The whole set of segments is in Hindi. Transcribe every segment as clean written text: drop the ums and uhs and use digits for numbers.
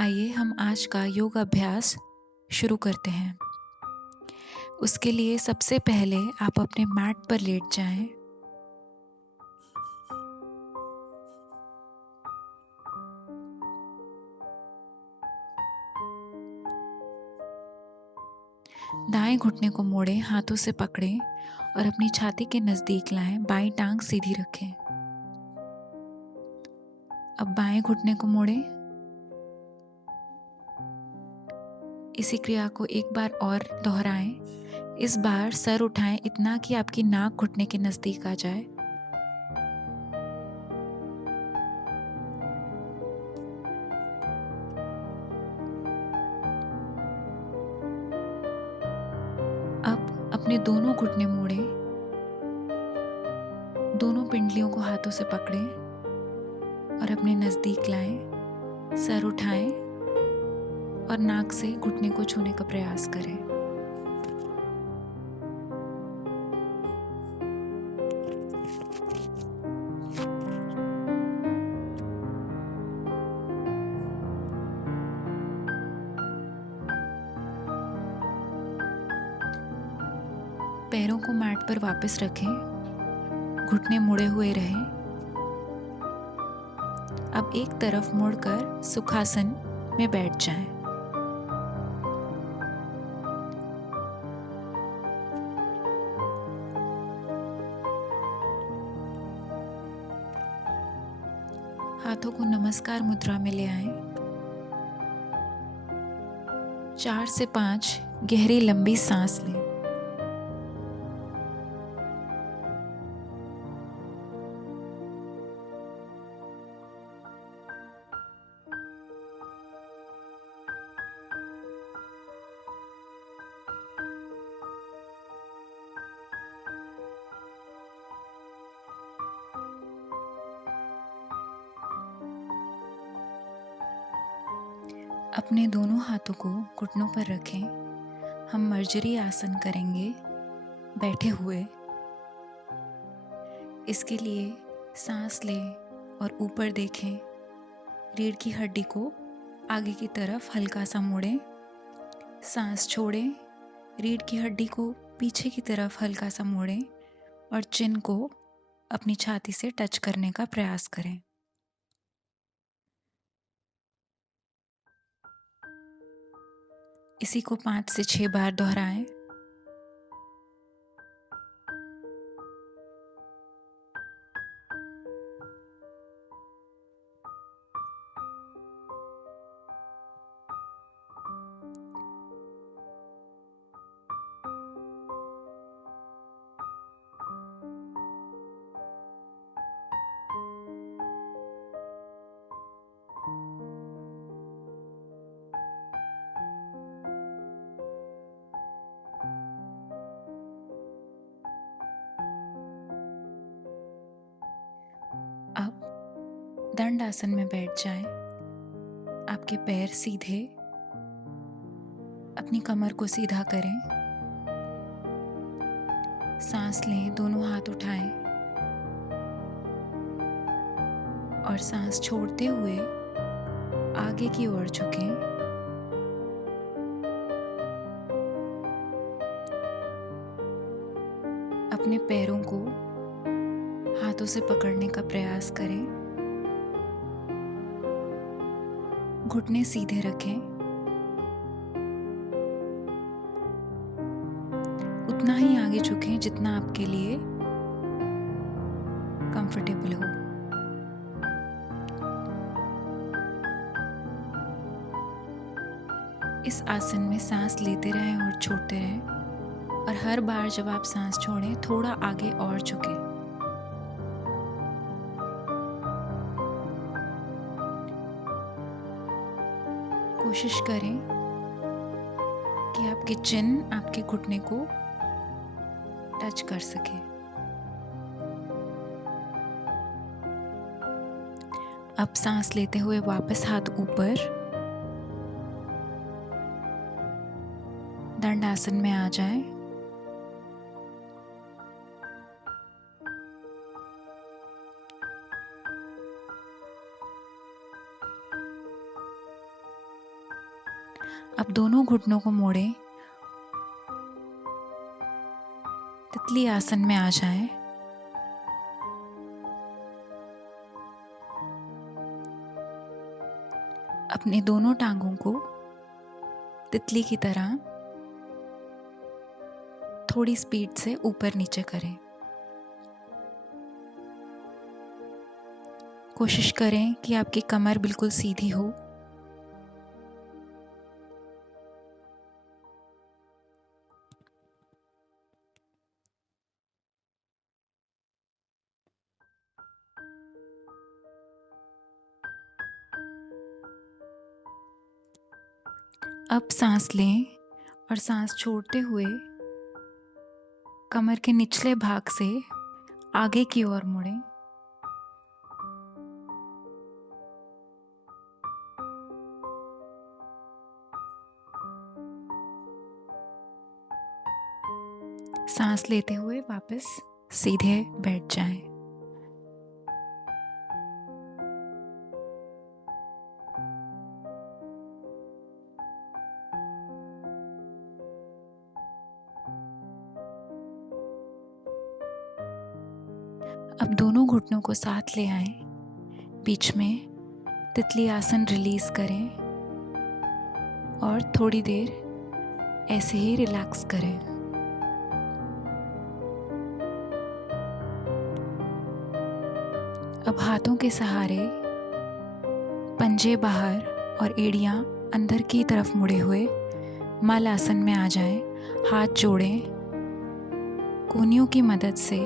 आइए हम आज का योग अभ्यास शुरू करते हैं। उसके लिए सबसे पहले आप अपने मैट पर लेट जाएं। दाएं घुटने को मोड़ें, हाथों से पकड़ें और अपनी छाती के नजदीक लाएं। बाईं टांग सीधी रखें। अब बाएं घुटने को मोड़ें। इसी क्रिया को एक बार और दोहराएं। इस बार सर उठाएं इतना कि आपकी नाक घुटने के नजदीक आ जाए। अब अपने दोनों घुटने मोड़ें, दोनों पिंडलियों को हाथों से पकड़ें और अपने नजदीक लाएं। सर उठाएं और नाक से घुटने को छूने का प्रयास करें। पैरों को मैट पर वापस रखें, घुटने मुड़े हुए रहें। अब एक तरफ मुड़कर सुखासन में बैठ जाएं। हाथों को नमस्कार मुद्रा में ले आएं। 4 से 5 गहरी लंबी सांस लें। अपने दोनों हाथों को घुटनों पर रखें। हम मर्जरी आसन करेंगे बैठे हुए। इसके लिए सांस लें और ऊपर देखें। रीढ़ की हड्डी को आगे की तरफ हल्का सा मोड़ें। सांस छोड़ें। रीढ़ की हड्डी को पीछे की तरफ हल्का सा मोड़ें और चिन को अपनी छाती से टच करने का प्रयास करें। इसी को 5 से 6 बार दोहराएं। अब दंड आसन में बैठ जाएं। आपके पैर सीधे, अपनी कमर को सीधा करें। सांस लें, दोनों हाथ उठाएं और सांस छोड़ते हुए आगे की ओर झुकें। अपने पैरों को हाथों से पकड़ने का प्रयास करें। घुटने सीधे रखें। उतना ही आगे झुकें जितना आपके लिए कंफर्टेबल हो। इस आसन में सांस लेते रहें और छोड़ते रहें और हर बार जब आप सांस छोड़ें थोड़ा आगे और झुकें। कोशिश करें कि आपकी चिन आपके घुटने को टच कर सके। अब सांस लेते हुए वापस हाथ ऊपर, दंड आसन में आ जाएं। अब दोनों घुटनों को मोड़ें, तितली आसन में आ जाएं। अपने दोनों टांगों को तितली की तरह थोड़ी स्पीड से ऊपर नीचे करें। कोशिश करें कि आपकी कमर बिल्कुल सीधी हो। अब सांस लें और सांस छोड़ते हुए कमर के निचले भाग से आगे की ओर मुड़ें। सांस लेते हुए वापस सीधे बैठ जाएं। अब दोनों घुटनों को साथ ले आएं। बीच में तितली आसन रिलीज करें और थोड़ी देर ऐसे ही रिलैक्स करें। अब हाथों के सहारे पंजे बाहर और एड़ियां अंदर की तरफ मुड़े हुए मल आसन में आ जाएं। हाथ जोड़ें। कोहनियों की मदद से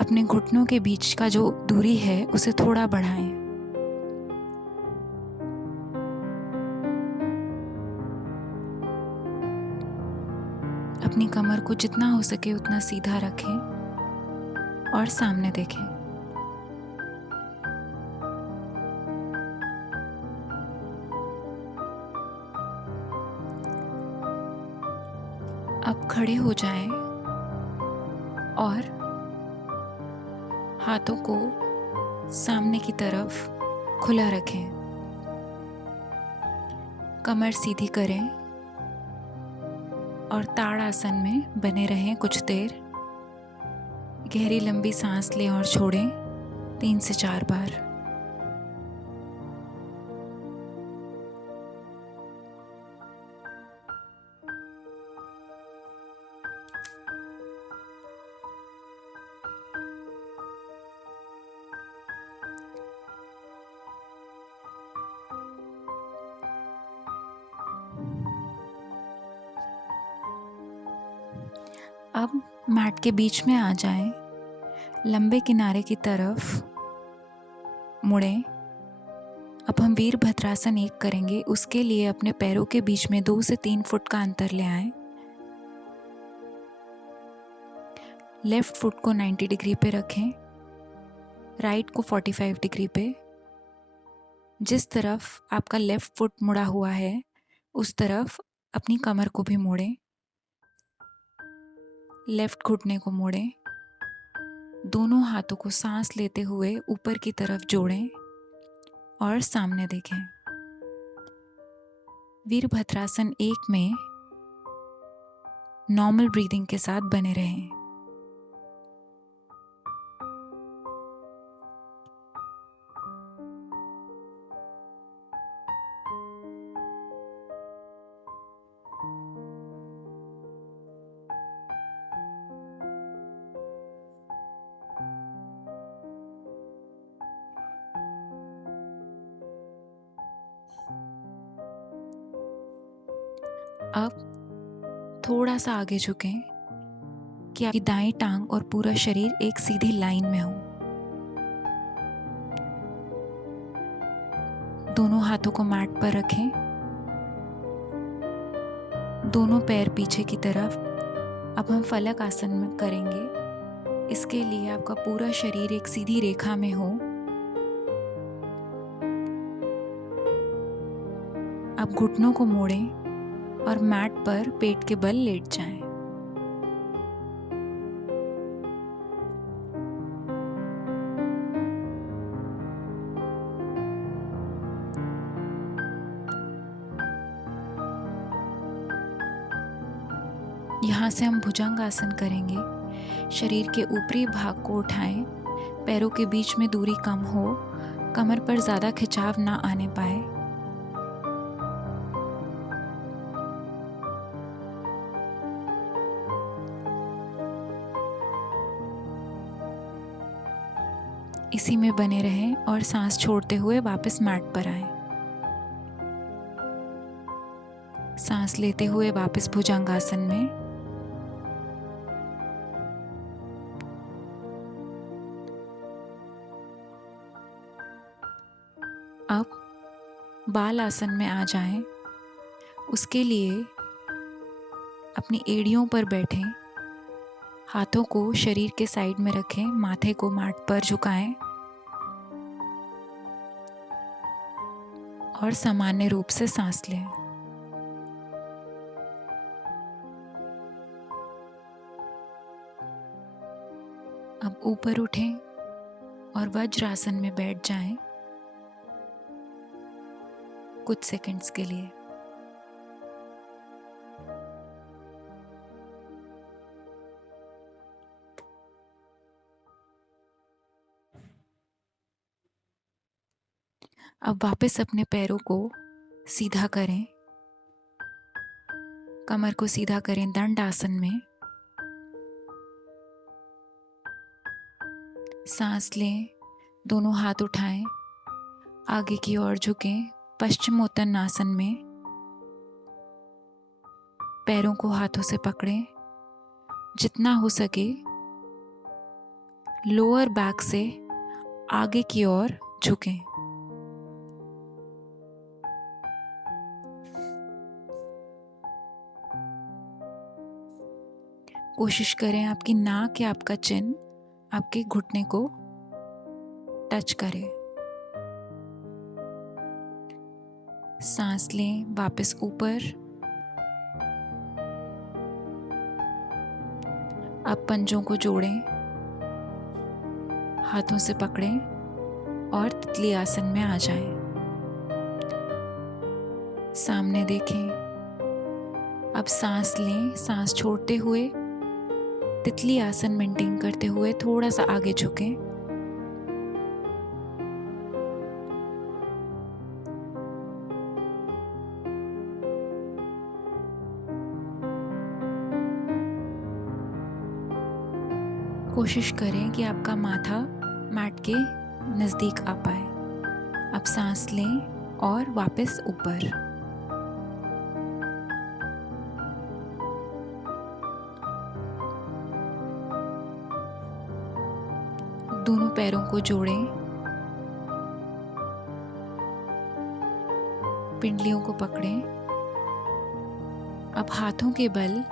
अपने घुटनों के बीच का जो दूरी है उसे थोड़ा बढ़ाएं। अपनी कमर को जितना हो सके उतना सीधा रखें और सामने देखें। अब खड़े हो जाएं और हाथों को सामने की तरफ खुला रखें। कमर सीधी करें और ताड़ आसन में बने रहें कुछ देर। गहरी लंबी सांस लें और छोड़ें 3 से 4 बार। अब मैट के बीच में आ जाएं। लंबे किनारे की तरफ मुड़ें। अब हम वीरभद्रासन 1 करेंगे। उसके लिए अपने पैरों के बीच में 2 से 3 फुट का अंतर ले आएं। लेफ्ट फुट को 90 डिग्री पे रखें, राइट को 45 डिग्री पे। जिस तरफ आपका लेफ्ट फुट मुड़ा हुआ है उस तरफ अपनी कमर को भी मोड़ें। लेफ्ट घुटने को मोड़ें। दोनों हाथों को सांस लेते हुए ऊपर की तरफ जोड़ें और सामने देखें। वीरभद्रासन 1 में नॉर्मल ब्रीदिंग के साथ बने रहें। अब थोड़ा सा आगे झुकें कि आपकी दाईं टांग और पूरा शरीर एक सीधी लाइन में हो। दोनों हाथों को मैट पर रखें। दोनों पैर पीछे की तरफ। अब हम फलक आसन में करेंगे। इसके लिए आपका पूरा शरीर एक सीधी रेखा में हो। अब घुटनों को मोड़ें और मैट पर पेट के बल लेट जाएं। यहाँ से हम भुजंगासन करेंगे। शरीर के ऊपरी भाग को उठाएं, पैरों के बीच में दूरी कम हो, कमर पर ज़्यादा खिंचाव ना आने पाए। इसी में बने रहें और सांस छोड़ते हुए वापस मैट पर आएं। सांस लेते हुए वापस भुजंगासन में। अब बाल आसन में आ जाएं। उसके लिए अपनी एड़ियों पर बैठें, हाथों को शरीर के साइड में रखें, माथे को मैट पर झुकाएं और सामान्य रूप से सांस लें। अब ऊपर उठें और वज्रासन में बैठ जाएं कुछ सेकंड्स के लिए। अब वापस अपने पैरों को सीधा करें, कमर को सीधा करें दंड आसन में। सांस लें, दोनों हाथ उठाएं, आगे की ओर झुकें पश्चिमोत्तान आसन में। पैरों को हाथों से पकड़ें, जितना हो सके लोअर बैक से आगे की ओर झुकें। कोशिश करें आपकी नाक या आपका चिन आपके घुटने को टच करे। सांस लें, वापस ऊपर। अब पंजों को जोड़ें, हाथों से पकड़ें और तितली आसन में आ जाएं। सामने देखें। अब सांस लें, सांस छोड़ते हुए तितली आसन मेंटेन करते हुए थोड़ा सा आगे झुकें। कोशिश करें कि आपका माथा मैट के नज़दीक आ पाए। अब सांस लें और वापस ऊपर। दोनों पैरों को जोड़ें, पिंडलियों को पकड़ें। अब हाथों के बल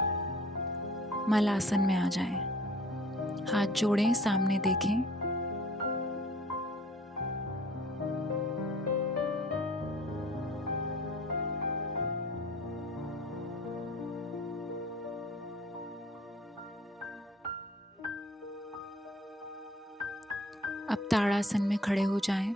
मलासन में आ जाएं। हाथ जोड़ें, सामने देखें। अब ताड़ासन में खड़े हो जाएं।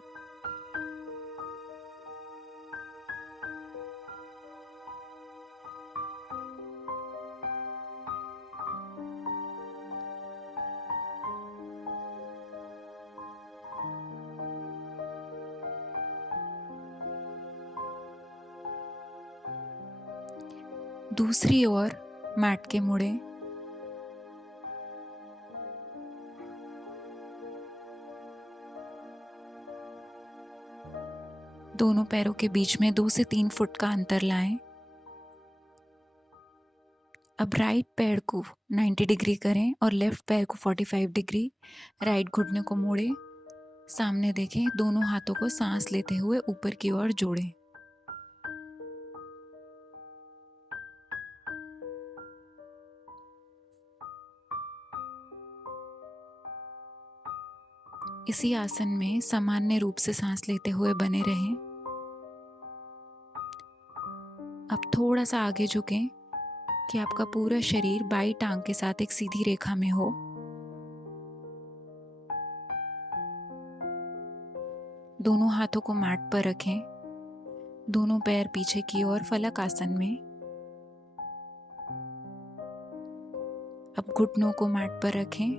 दूसरी ओर मैट के मुड़ें। दोनों पैरों के बीच में 2 से 3 फुट का अंतर लाएं। अब राइट पैर को 90 डिग्री करें और लेफ्ट पैर को 45 डिग्री। राइट घुटने को मोड़ें, सामने देखें। दोनों हाथों को सांस लेते हुए ऊपर की ओर जोड़ें। इसी आसन में सामान्य रूप से सांस लेते हुए बने रहें। अब थोड़ा सा आगे झुकें कि आपका पूरा शरीर बाई टांग के साथ एक सीधी रेखा में हो। दोनों हाथों को मैट पर रखें, दोनों पैर पीछे की ओर फलक आसन में। अब घुटनों को मैट पर रखें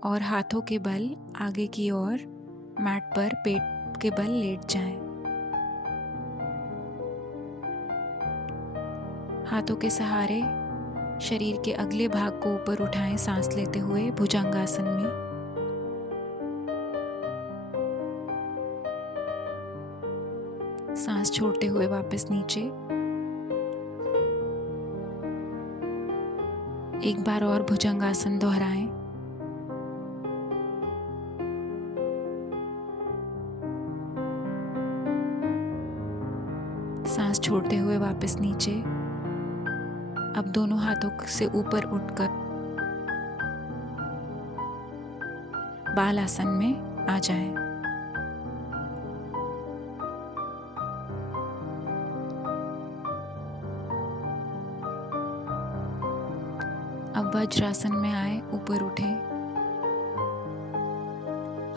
और हाथों के बल आगे की ओर मैट पर पेट के बल लेट जाएं। हाथों के सहारे शरीर के अगले भाग को ऊपर उठाएं, सांस लेते हुए भुजंगासन में। सांस छोड़ते हुए वापस नीचे। एक बार और भुजंगासन दोहराएं। सांस छोड़ते हुए वापस नीचे। अब दोनों हाथों से ऊपर उठकर बाल आसन में आ जाएं। अब वज्रासन में आए, ऊपर उठें,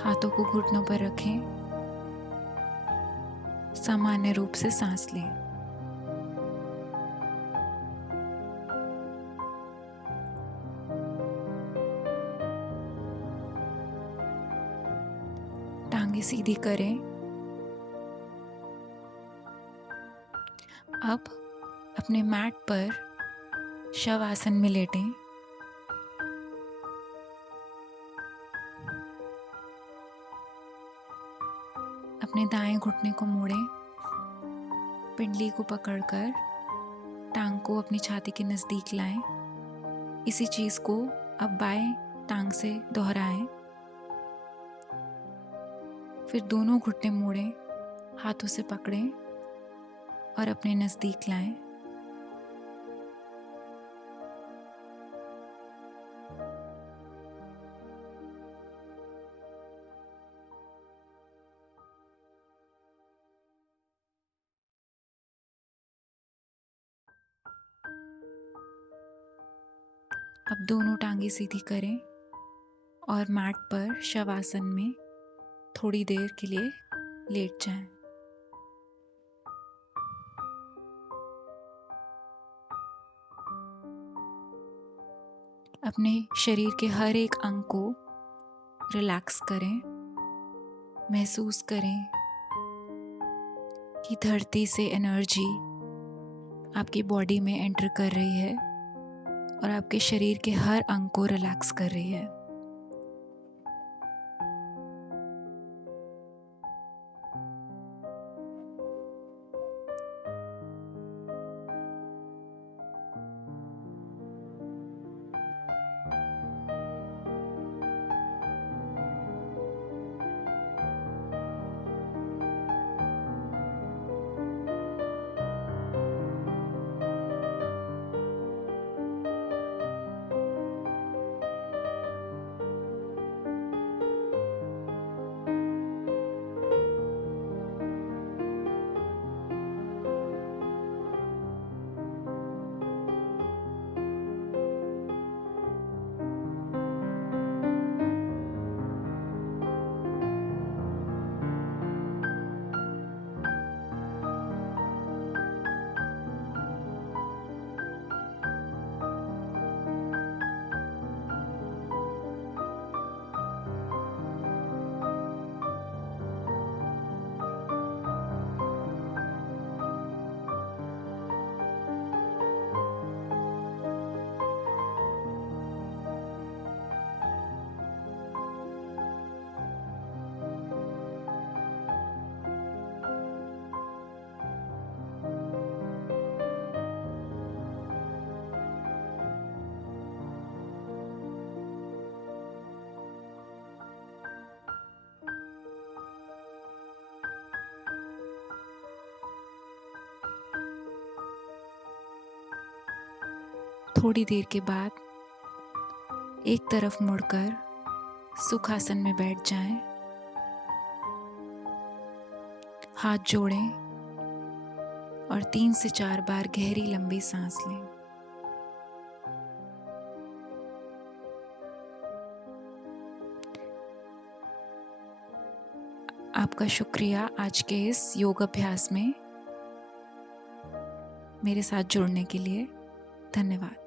हाथों को घुटनों पर रखें, सामान्य रूप से सांस लें। टांगे सीधी करें। अब अपने मैट पर शवासन में लेटें। अपने दाएं घुटने को मोड़ें, पिंडली को पकड़कर टांग को अपनी छाती के नजदीक लाएं। इसी चीज को अब बाएं टांग से दोहराएं। फिर दोनों घुटने मोड़ें, हाथों से पकड़ें और अपने नजदीक लाएं। अब दोनों टांगे सीधी करें और मैट पर शवासन में थोड़ी देर के लिए लेट जाएं। अपने शरीर के हर एक अंग को रिलैक्स करें। महसूस करें कि धरती से एनर्जी आपकी बॉडी में एंटर कर रही है और आपके शरीर के हर अंग को रिलैक्स कर रही है। थोड़ी देर के बाद एक तरफ मुड़कर सुखासन में बैठ जाएं। हाथ जोड़ें और 3 से 4 बार गहरी लंबी सांस लें। आपका शुक्रिया आज के इस योग अभ्यास में मेरे साथ जुड़ने के लिए। धन्यवाद।